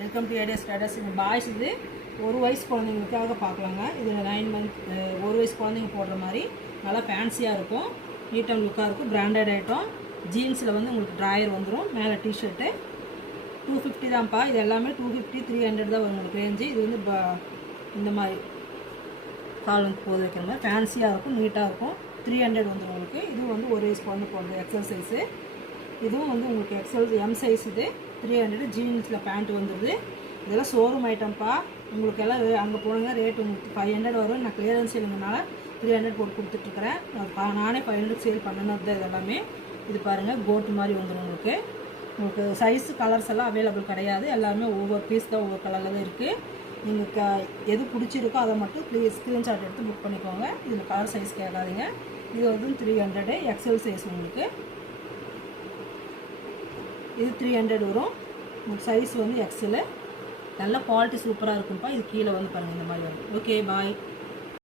Welcome to ADS status. இந்த boys இது 1 வயசு குழந்தைங்களுக்காக பார்க்கலாங்க. இது 9 மந்த் 1 வயசு குழந்தைங்க போடுற மாதிரி நல்லா ஃபேன்சியாக இருக்கும், நீட் அண்ட் லுக்காக இருக்கும், பிராண்டட் ஐட்டம். ஜீன்ஸில் வந்து உங்களுக்கு ட்ராயர் வந்துடும், மேலே டிஷர்ட்டு 250 தான்ப்பா. இது எல்லாமே 250 300 தான் வரும் உங்களுக்கு ரேஞ்சு. இது வந்து இந்த மாதிரி கால் வந்து போது வைக்கிற மாதிரி ஃபேன்சியாக இருக்கும், நீட்டாக இருக்கும். 300 வந்துடும் உங்களுக்கு. இதுவும் வந்து 1 வயசு குழந்தை போடுறது எக்ஸல் சைஸு. இதுவும் வந்து உங்களுக்கு எக்ஸல் எம் சைஸ். இது 300. ஜீன்ஸில் பேண்ட் வந்துடுது. இதெல்லாம் ஷோரூம் ஐட்டம்ப்பா. உங்களுக்கு எல்லாம் அங்கே போனீங்க ரேட் உங்களுக்கு 500 வரும். நான் கிளியரன்ஸ் இல்லைங்கனால 300 போட்டு கொடுத்துட்ருக்குறேன். நானே 500 சேல் பண்ணணும் தான் இதெல்லாமே. இது பாருங்கள், கோட்டு மாதிரி வந்துடும் உங்களுக்கு. உங்களுக்கு சைஸு கலர்ஸ் எல்லாம் அவைலபிள் கிடையாது. எல்லாமே ஒவ்வொரு பீஸ் தான், ஒவ்வொரு கலரில் தான் இருக்குது. நீங்கள் எது பிடிச்சிருக்கோ அதை மட்டும் ப்ளீஸ் ஸ்க்ரீன்ஷாட் எடுத்து புக் பண்ணிக்கோங்க. இதில் கலர் சைஸ் கேட்காதீங்க. இது வந்து 300 எக்ஸல் சைஸ் உங்களுக்கு. இது 300 வரும். உங்களுக்கு சைஸ் வந்து எக்ஸலு. நல்ல குவாலிட்டி சூப்பராக இருக்கும்ப்பா. இது கீழே வந்து பாருங்கள் இந்த மாதிரி வரும். ஓகே, பாய்.